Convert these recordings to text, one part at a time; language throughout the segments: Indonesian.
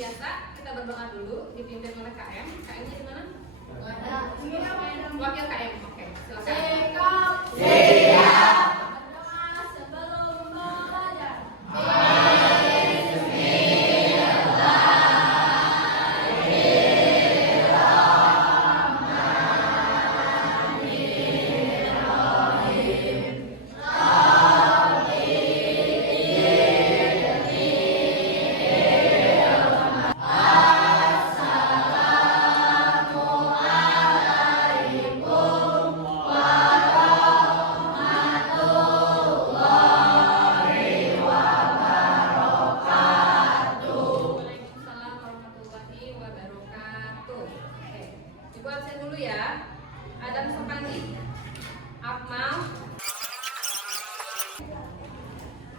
biasa kita berdoa dulu dipimpin oleh KM. KM-nya di mana? Wakil KM. Oke, silakan. Siap. Berdoa sebelum belajar.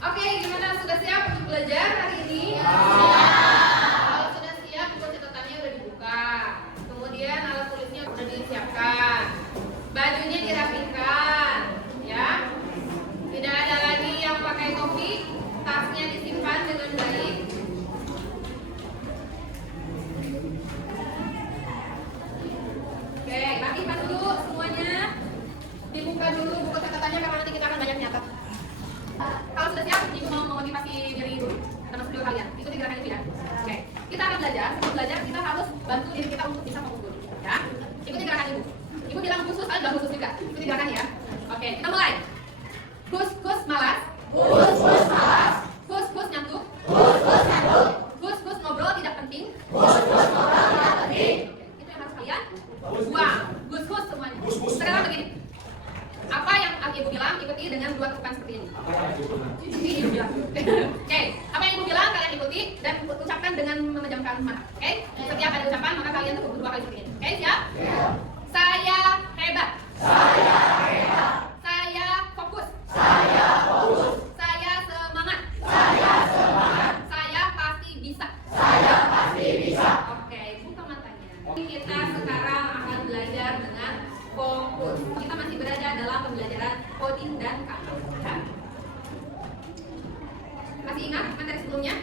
Oke, gimana? Sudah siap untuk belajar hari ini? Kalau sudah siap, buku catatannya udah dibuka. Kemudian alat tulisnya udah disiapkan. Bajunya dirapikan, ya. Tidak ada lagi yang pakai topi. Tasnya disimpan dengan baik. Oke, rapikan dulu semuanya. Dibuka dulu buku catatannya karena nanti kita akan banyak nyatet. Kalau sudah siap, Ibu mau memotivasi diri Ibu sama studio kalian. Ikuti gerakan itu ya. Oke, kita akan belajar. Sebelum belajar kita harus bantu diri kita untuk bisa mengukur, ya. Ikuti gerakan Ibu. Ibu bilang khusus, kalian bilang khusus juga. Ikuti gerakan ya. Oke, kita mulai. Kus malas. Kus malas. Kus nyantuk. Kus nyantuk. Kus ngobrol tidak penting. Kus ngobrol tidak penting. Itu yang harus kalian buang. Kus semuanya. Sekarang begini. Apa yang Ibu bilang, ikuti dengan dua tepukan seperti ini. Ini Ibu bilang. Oke, apa yang Ibu bilang kalian ikuti dan ucapkan dengan memejamkan mata. Oke, setiap ada ucapan maka kalian tepuk dua kali seperti ini. Oke, siap? Saya hebat. Saya hebat. Saya fokus. Saya fokus. Saya semangat. Saya semangat. Saya pasti bisa. Saya pasti bisa. Oke, buka matanya. Kita sekarang akan belajar dengan fokus. Kita masih berada dalam pembelajaran coding dan kata. Ya. Masih ingat materi sebelumnya?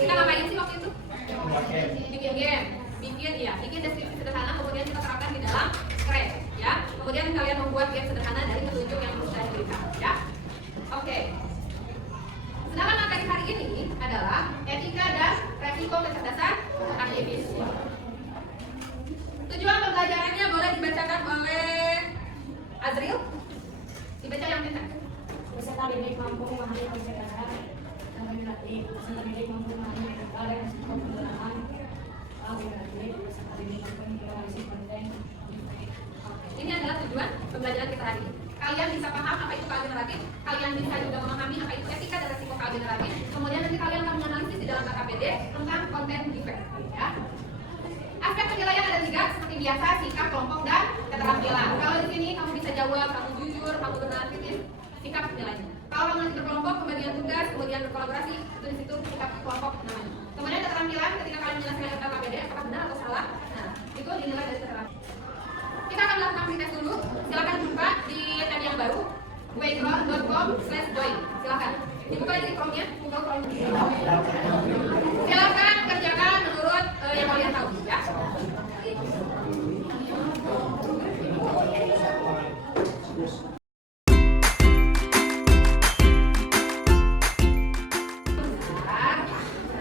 Kita ngapain sih waktu itu? Bikin game. Bikin deskripsi sederhana, kemudian kita terapkan di dalam Scratch, ya. Kemudian kalian membuat game sederhana dari petunjuk yang sudah diberikan, ya. Oke. Sedangkan materi hari ini adalah etika dan resiko kecerdasan aktivis. Tujuan pembelajarannya boleh dibacakan oleh Azril. Dibaca yang kencang. Peserta didik mampu memahami konsep dasar dan relatif. Peserta didik mampu memahami etika dan resiko penggunaan relatif. Peserta didik mampu menganalisis konten. Ini adalah tujuan pembelajaran kita hari ini. Kalian bisa paham apa itu kogeneratif, kalian bisa juga memahami apa itu etika dan resiko kogeneratif. Kemudian nanti kalian akan menganalisis di dalam KKPD tentang konten defect, ya. Aspek penilaian ada 3, seperti biasa, sikap, kelompok, dan keterampilan. Kalau di sini kamu bisa jawab, kamu jujur, kamu benar, sikap penilaiannya. Kalau kamu nanti berkelompok, pembagian tugas, kemudian berkolaborasi, itu di situ sikap kelompok namanya. Kemudian keterampilan, ketika kalian menyelesaikan KKPD, apakah benar atau salah? Nah, itu dinilai dari keterampilan. Kita akan melakukan pretest dulu. Silakan buka di tab yang baru, wayground.com/join. Silakan. Dibuka di Chrome-nya, Google Chrome. Silakan kerjakan menurut yang kalian tahu, ya.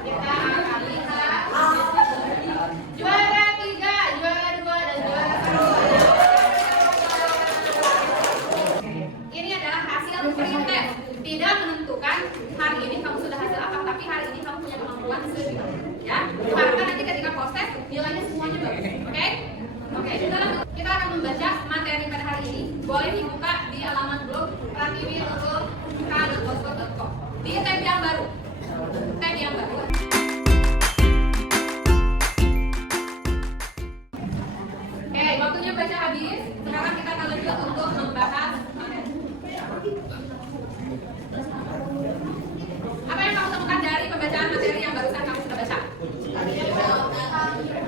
Kita akan lihat juara 3, juara 2, dan juara 1. Ini adalah hasil pretest. Tidak menentukan hari ini kamu sudah hasil apa, tapi hari ini kamu punya kemampuan segitu, ya. Harapkan nanti ketika proses nilainya semuanya bagus, oke? Oke, kita akan membaca materi pada hari ini. Boleh dibuka di halaman blog pratiwi.k.blogspot.com di tab yang baru. Tab yang baru. Oke, waktunya baca habis. Sekarang kita akan lanjut untuk membahas apa yang kamu temukan dari pembacaan materi yang barusan kamu sudah baca.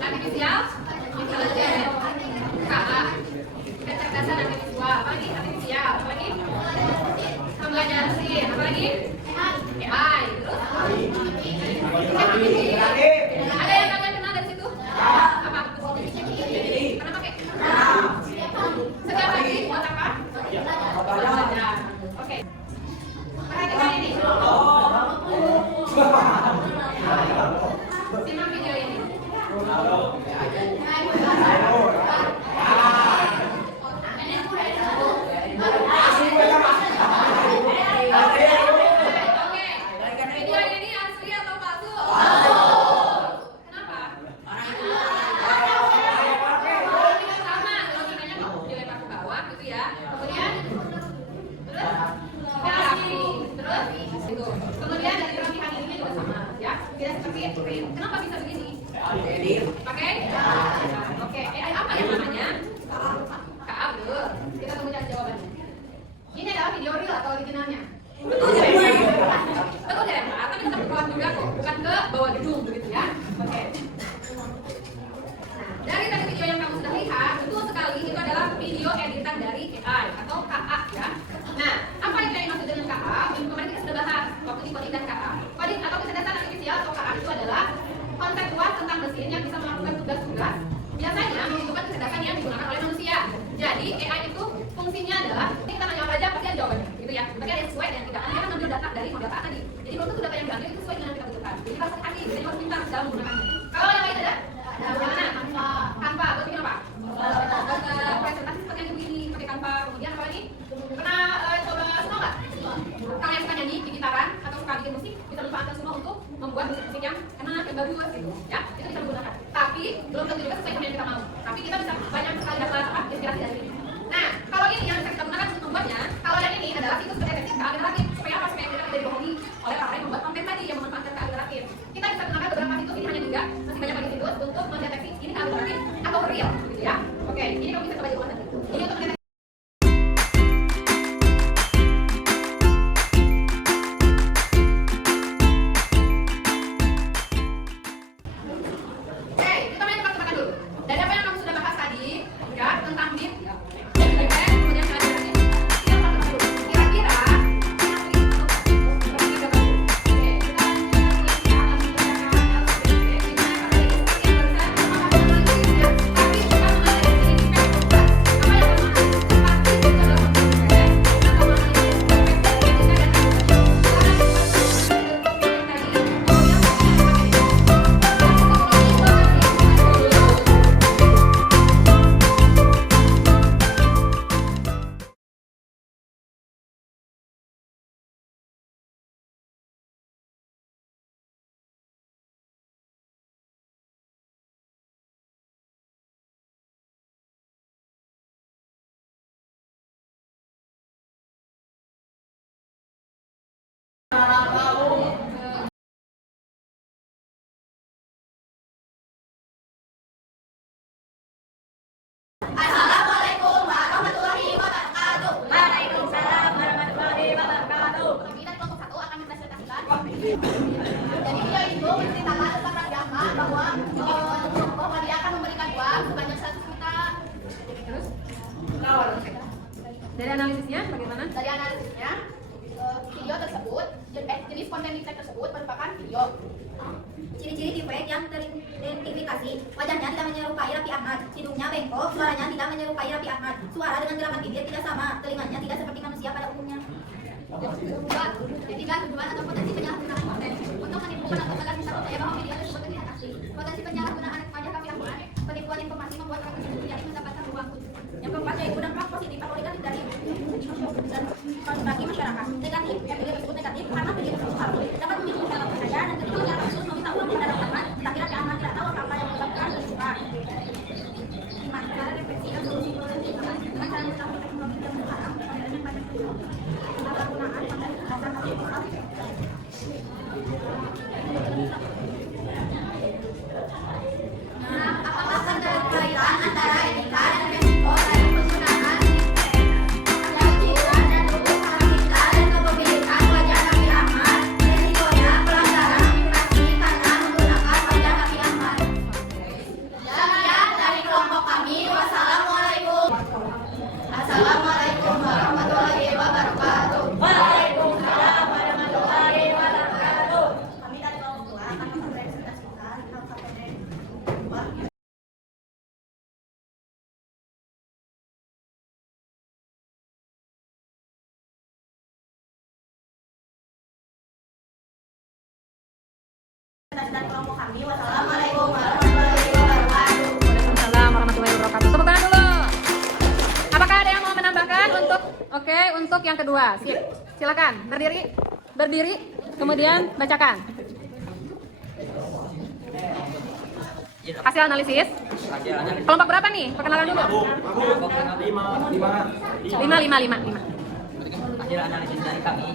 Artifisial, intelijen, KA, kecerdasan artifisial, apa lagi? Artifisial, apa lagi? Pembelajaran mesin, apa lagi? AI, terus? Ada Oke, video ini asli atau palsu? Kenapa? Tidak sama, logikanya kok dilempar ke bawah gitu ya. Kemudian terus asli, terus itu. Kemudian dari pilihan ini juga sama ya. Tidak seperti itu. Kenapa bisa begini? Pakai? Oke, AI apa yang namanya? KA, betul. Kita tunggu cari jawabannya. Ini adalah video real atau originalnya? Betul dilempar, tapi tetap ke bawah juga kok, bukan ke bawah gedung begitu ya. Oke. Nah, dari tadi video yang kamu sudah lihat, betul sekali itu adalah video editan dari AI atau KA ya. Nah, apa yang saya maksud dengan KA? Minggu kemarin kita sudah bahas waktu di coding dan KA. Coding atau kecerdasan artifisial atau KA itu adalah konsep luas tentang mesin yang bisa melakukan tugas-tugas biasanya membutuhkan kecerdasan yang digunakan oleh manusia. Jadi AI itu fungsinya adalah kita tanya apa aja pasti ada jawabannya, gitu ya. Tapi ada yang sesuai dan yang tidak. Karena kita mengambil data dari model KA tadi. Jadi belum tentu data yang diambil itu sesuai dengan yang kita butuhkan. Jadi harus hati, jadi harus pintar dalam menggunakannya. Kalau yang lain ada? Yang mana? Canva. Terus bikin apa? Presentasi seperti yang begini pakai Canva. Kemudian apa lagi? Pernah coba semua nggak? Kalian suka nyanyi di gitaran atau suka bikin musik, bisa manfaatkan semua untuk membuat musik-musik yang enak, yang bagus gitu ya. Itu bisa menggunakan. Tapi belum tentu juga sesuai dengan yang kita mau. Tapi kita bisa banyak sekali dapat inspirasi dari ini. Nah, kalau ini yang bisa kita gunakan untuk membuatnya, kalau yang ini adalah situs berdeteksi keageratif. Supaya apa? Supaya kita tidak dibohongi oleh orang yang membuat konten tadi yang memanfaatkan keageratif. Kita bisa gunakan beberapa situs, ini hanya 3, masih banyak lagi situs untuk mendeteksi ini keageratif atau real, gitu ya. Oke, ini kamu bisa coba di konten. Ini untuk mendeteksi. Oke, kita main tebak-tebakan dulu. Dari apa yang kamu sudah bahas tadi, ya, tentang bit, kemudian keageratif. Kita tebak-tebakan dulu. Kira-kira Assalamualaikum warahmatullahi wabarakatuh. Waalaikumsalam warahmatullahi wabarakatuh. Kami dari kelompok 1 akan mempresentasikan. Jadi dia itu menceritakan tentang Raffi bahwa dia akan memberikan uang sebanyak 100 juta. Terus? Dari analisisnya bagaimana? Dari analisisnya video tersebut, jenis konten di tag tersebut merupakan video. Ciri-ciri deepfake yang teridentifikasi, wajahnya tidak menyerupai Raffi Ahmad, hidungnya bengkok, suaranya tidak menyerupai Raffi Ahmad, suara dengan gerakan bibir tidak sama, telinganya tidak seperti manusia pada umumnya. Ketiga, tujuan atau potensi penyalahgunaan konten untuk menimbulkan atau agar bisa percaya bahwa video tersebut terlihat asli. Potensi penyalahgunaan wajah Raffi Ahmad, penipuan informasi membuat orang tersebut menjadi mendapatkan uang. Yang keempat yaitu dampak positif atau negatif dari bagi masyarakat. Negatif, video tersebut negatif karena video tersebut palsu, dapat memicu dalam percaya dan ketika secara khusus meminta uang kepada Raffi Ahmad, tapi Raffi Ahmad tidak tahu apa yang menyebabkan tersuka. 5. Cara refleksi dan solusi problemnya dengan cara mengetahui teknologi yang sekarang pada yang pada penggunaan konten kekerasan seksual. Nah, apakah keterkaitan antara etika dan resiko dalam penggunaan Kejujuran dan originalitas dan kepemilikan wajah Raffi Ahmad, resikonya pelanggaran privasi karena menggunakan wajah Raffi Ahmad. Demikian dari kelompok kami. Wassalamualaikum. Assalamualaikum warahmatullahi wabarakatuh. Waalaikumsalam warahmatullahi wabarakatuh. Kami dari kelompok 2 akan mempresentasikan LKPD. Dari kelompok kami, wassalamualaikum warahmatullahi wabarakatuh. untuk yang kedua. Silakan berdiri, kemudian bacakan. Hasil analisis. Kelompok berapa nih? Perkenalan dulu. 5. Hasil analisis dari kami,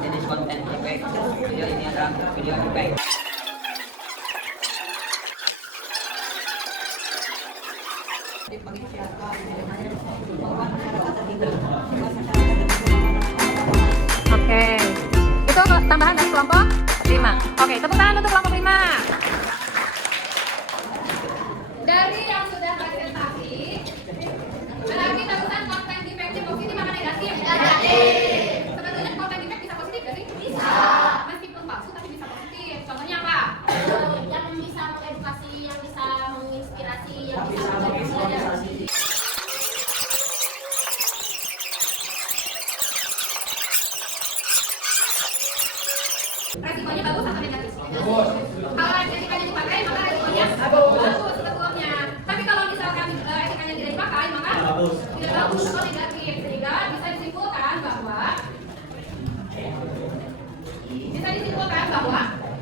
jenis konten JPEG. Video ini adalah video JPEG. Oke. Itu tambahan dari kelompok 5. Oke, tepuk tangan untuk kelompok 5. Dari yang sudah presentasi, berarti taruhan konten defeknya positif apa negatif? Negatif. Sebetulnya konten defek bisa positif nggak sih? Bisa. Meskipun palsu tapi bisa positif. Contohnya apa? Yang bisa mengedukasi, yang bisa menginspirasi, yang bisa menginspirasi. Resikonya bagus atau negatif? Bagus. Kalau etikanya dipakai, maka resikonya bagus sebetulnya. Tapi kalau misalkan etikanya tidak dipakai, maka tidak bagus atau negatif. Sehingga bisa disimpulkan bahwa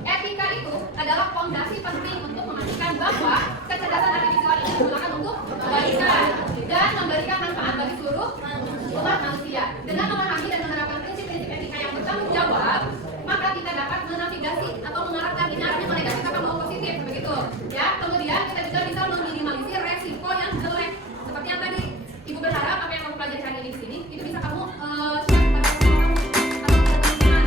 etika itu adalah fondasi penting untuk memastikan bahwa kecerdasan artifisial ini digunakan untuk kebaikan dan memberikan manfaat bagi seluruh umat manusia. Dengan memahami dan menerapkan prinsip-prinsip etika yang bertanggung jawab, maka kita dapat menavigasi atau mengarahkan ini arahnya mau negatif atau mau positif, begitu ya. Kemudian kita juga bisa meminimalisir resiko yang jelek seperti yang tadi. Ibu berharap apa yang kamu pelajari hari ini di sini itu bisa kamu share kepada teman-teman atau teman-teman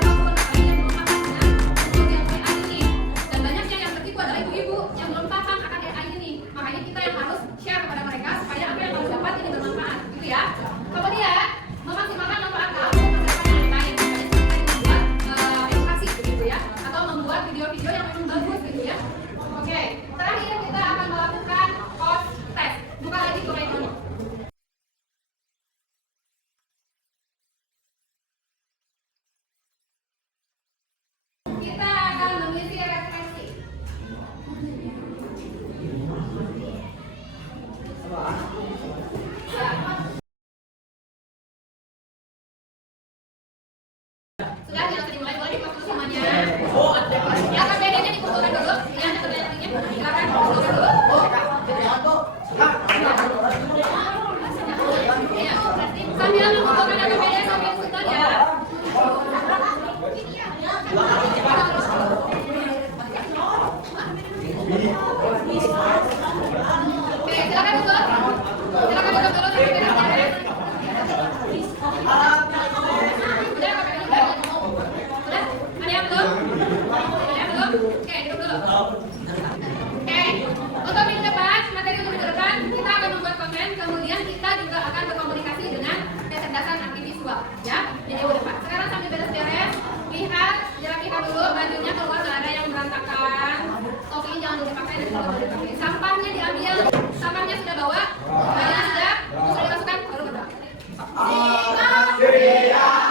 atau kepada siapapun lain yang memanfaatkan untuk yang AI ini. Dan banyaknya yang tertipu adalah ibu-ibu yang belum paham akan AI ini. Makanya kita yang harus share kepada mereka supaya apa yang kamu dapat ini bermanfaat, gitu ya. Kemudian memaksimalkan manfaat kamu persiapan yang baik. Membuat video-video yang memang bagus gitu ya. Oke, terakhir kita akan melakukan host test. Buka lagi Koreonya. Kita akan mengisi referensi. Sudah, kita dimulai. Boleh dibuka dulu semuanya. Yang KPD-nya dikumpulkan dulu. Yang KPD-nya silakan kumpulkan dulu. Iya, sambil mengumpulkan yang KPD sambil sultan ya. Oke, silakan duduk. Silakan duduk dulu sambil beres-beres. Oke, duduk dulu. Oke, untuk minggu depan, materi untuk minggu depan, kita akan membuat konten, kemudian kita juga akan berkomunikasi dengan kecerdasan artifisial, ya. Jadi minggu depan. Sekarang sambil beres-beres, lihat dulu bajunya keluar, nggak ada yang berantakan. Topinya jangan lupa dipakai dan kalau dipakai. Sampahnya diambil, sampahnya sudah bawa, bajunya sudah dimasukkan, baru berdoa. Alhamdulillah.